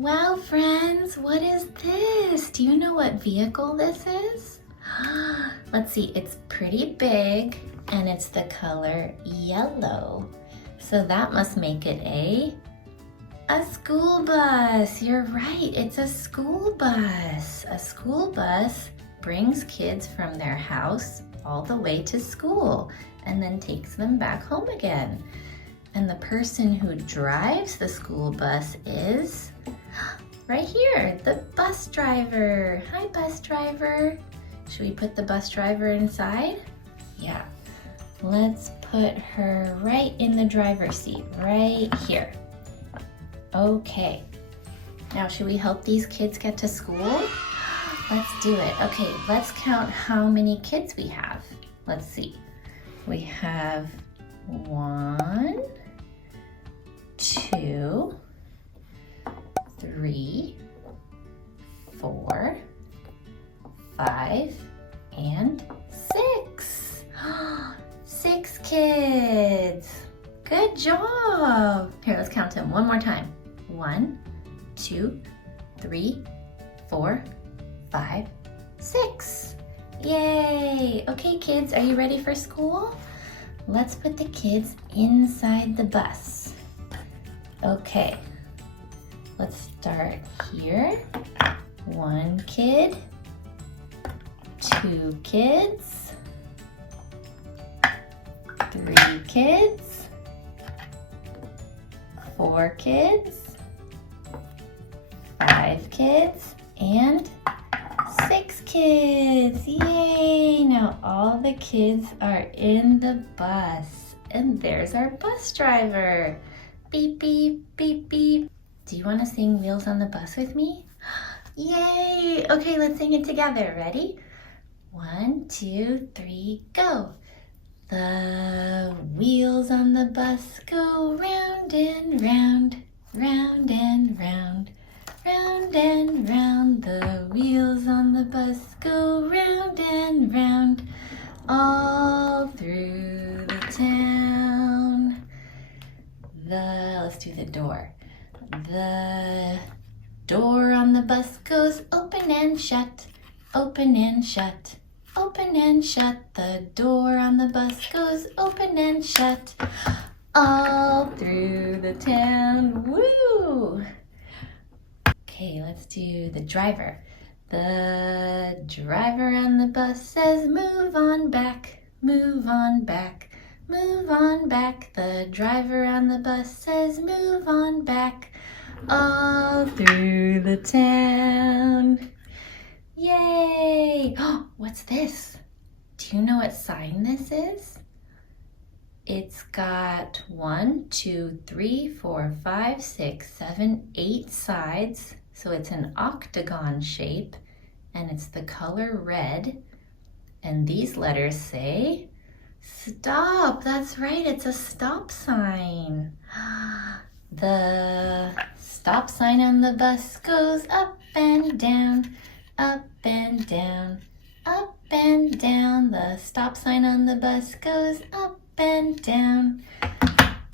Wow, friends, what is this? Do you know what vehicle this is? Let's see, it's pretty big and it's the color yellow. So that must make it a school bus. You're right, it's a school bus. A school bus brings kids from their house all the way to school and then takes them back home again. And the person who drives the school bus is right here, the bus driver. Hi, bus driver. Should we put the bus driver inside? Yeah. Let's put her right in the driver's seat, right here. Okay. Now, should we help these kids get to school? Let's do it. Okay, let's count how many kids we have. Let's see. We have 1, 2, 3, 4, 5, and 6. 6 kids. Good job. Here, let's count them one more time. 1, 2, 3, 4, 5, 6. Yay! Okay, kids, are you ready for school? Let's put the kids inside the bus. Okay, let's start here. 1 kid, 2 kids, 3 kids, 4 kids, 5 kids, and 6 kids. Yay! Now all the kids are in the bus. And there's our bus driver. Beep, beep, beep, beep. Do you want to sing Wheels on the Bus with me? Yay! Okay, let's sing it together. Ready? 1, 2, 3, go. The wheels on the bus go round and round, round and round, round and round. The wheels on the bus go round and round, all through the town. Let's do the door. The door on the bus goes open and shut, open and shut, open and shut. The door on the bus goes open and shut, all through the town. Woo! Okay, let's do the driver. The driver on the bus says, move on back, move on back, move on back. The driver on the bus says, move on back, all through the town. Yay! Oh, what's this? Do you know what sign this is? It's got 1, 2, 3, 4, 5, 6, 7, 8 sides. So it's an octagon shape and it's the color red. And these letters say stop. That's right, it's a stop sign. The stop sign on the bus goes up and down, up and down, up and down. The stop sign on the bus goes up and down,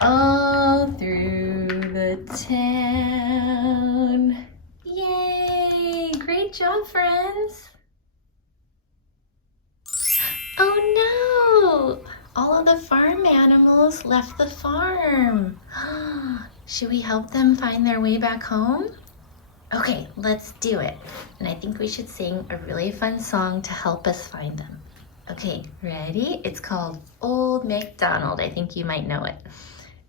all through the town. Yay! Great job, friends! Oh no! All of the farm animals left the farm. Should we help them find their way back home? Okay, let's do it. And I think we should sing a really fun song to help us find them. Okay, ready? It's called Old MacDonald. I think you might know it.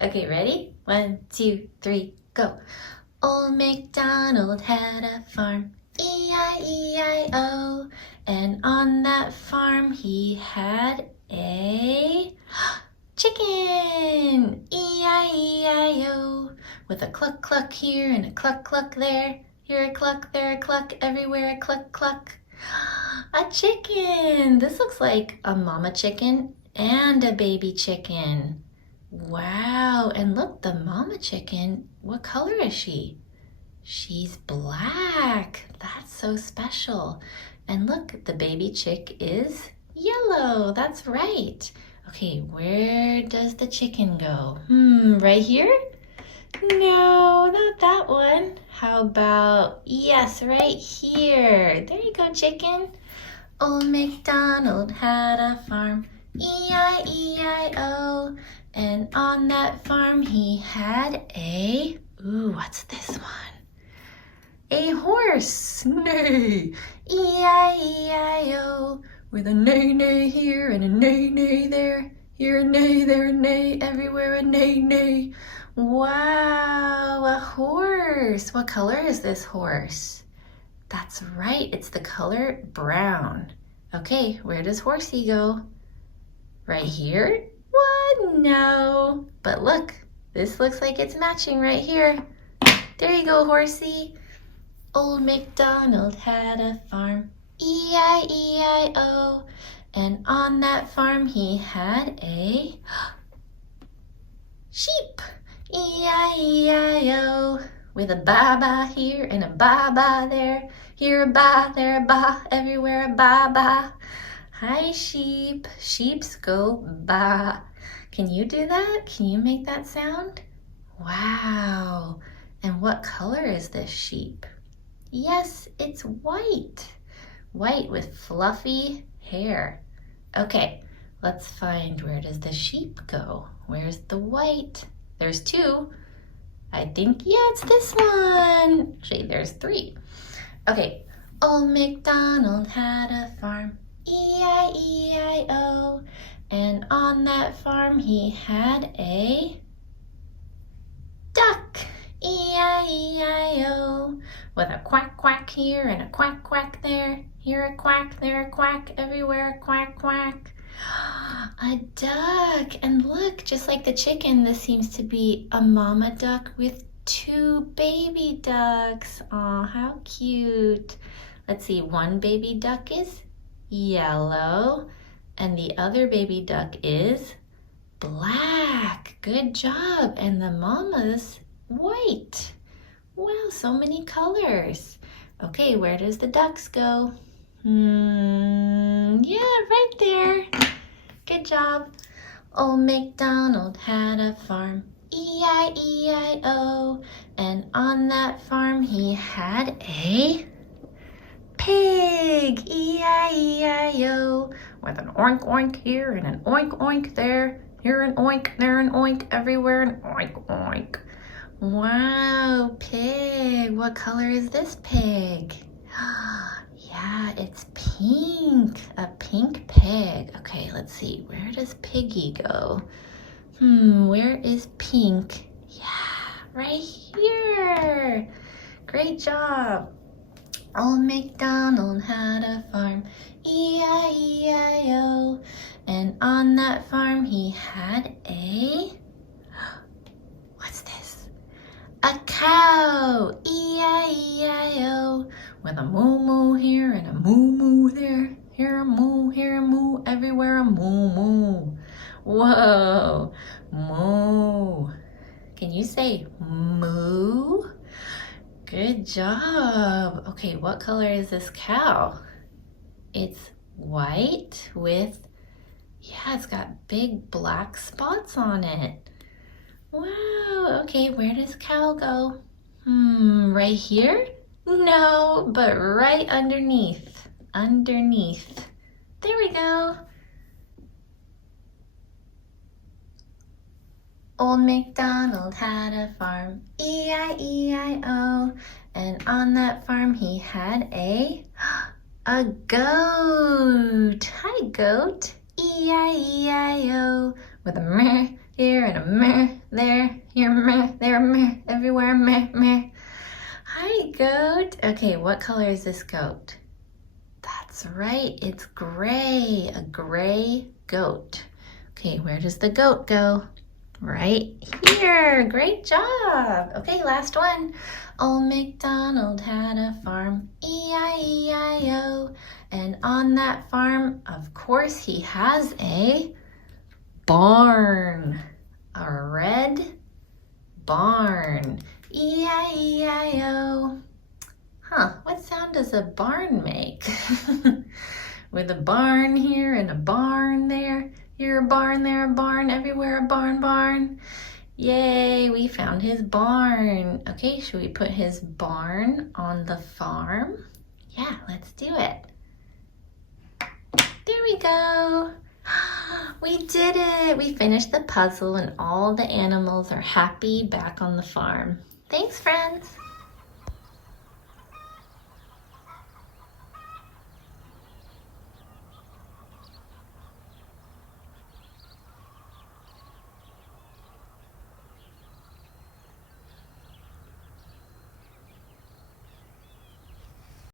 Okay, ready? 1, 2, 3, go. Old MacDonald had a farm, E-I-E-I-O. And on that farm he had a chicken, E-I-E-I-O. With a cluck cluck here and a cluck cluck there. Here a cluck, there a cluck, everywhere a cluck cluck. A chicken! This looks like a mama chicken and a baby chicken. Wow, and look, the mama chicken, what color is she? She's black. That's so special. And look, the baby chick is yellow. That's right. Okay, where does the chicken go? Right here? No, not that one. How about, yes, right here. There you go, chicken. Old MacDonald had a farm, E-I-E-I-O. And on that farm he had what's this one? A horse, neigh, E-I-E-I-O. With a neigh, neigh here and a neigh, neigh there. Here a neigh, there a neigh, everywhere a neigh, neigh. Wow, a horse. What color is this horse? That's right, it's the color brown. Okay, where does Horsey go? Right here? What? No. But look, this looks like it's matching right here. There you go, Horsey. Old MacDonald had a farm, E-I-E-I-O. And on that farm he had a sheep, E-I-E-I-O. With a ba-ba here and a ba-ba there. Here a ba, there a ba, everywhere a ba-ba. Hi, sheep. Sheeps go ba. Can you do that? Can you make that sound? Wow. And what color is this sheep? Yes, it's white. White with fluffy hair. Okay, let's find, where does the sheep go? Where's the white? There's two. I think, yeah, it's this one. Actually, there's three. Okay, Old MacDonald had a farm, E-I-E-I-O. And on that farm he had a duck, E-I-E-I-O. With a quack quack here and a quack quack there. Here a quack, there a quack, everywhere a quack quack. A duck. And look, just like the chicken, this seems to be a mama duck with two baby ducks. Aw, how cute. Let's see, one baby duck is yellow and the other baby duck is black. Good job. And the mama's white. Wow, so many colors. Okay, where does the ducks go? Yeah, right there. Good job. Old MacDonald had a farm, E-I-E-I-O. And on that farm he had a pig, E-I-E-I-O. With an oink oink here and an oink oink there. Here an oink, there an oink, everywhere an oink oink. Wow, pig. What color is this pig? Yeah, it's pink. A pink pig. Okay, let's see. Where does Piggy go? Where is pink? Yeah, right here. Great job. Old MacDonald had a farm, E-I-E-I-O. And on that farm he had a... What's this? A cow, E-I-E-I-O. With a moo-moo here and a moo-moo there. Here a moo, everywhere a moo-moo. Whoa, moo. Can you say moo? Good job. Okay, what color is this cow? It's white with, yeah, it's got big black spots on it. Wow, okay, where does cow go? Right here? No, but right underneath. Underneath. There we go. Old MacDonald had a farm, E-I-E-I-O. And on that farm he had a goat. Hi, goat. E-I-E-I-O. With a meh here and a meh there. Here meh, there meh, everywhere meh, meh. Hi, goat. Okay, what color is this goat? That's right, it's gray. A gray goat. Okay, where does the goat go? Right here. Great job. Okay, last one. Old MacDonald had a farm, E-I-E-I-O. And on that farm, of course, he has a barn. A red barn. E-I-E-I-O. What sound does a barn make? With a barn here and a barn there. Here a barn, there a barn, everywhere a barn, barn. Yay, we found his barn. Okay, should we put his barn on the farm? Yeah, let's do it. There we go. We did it. We finished the puzzle and all the animals are happy back on the farm. Thanks, friends.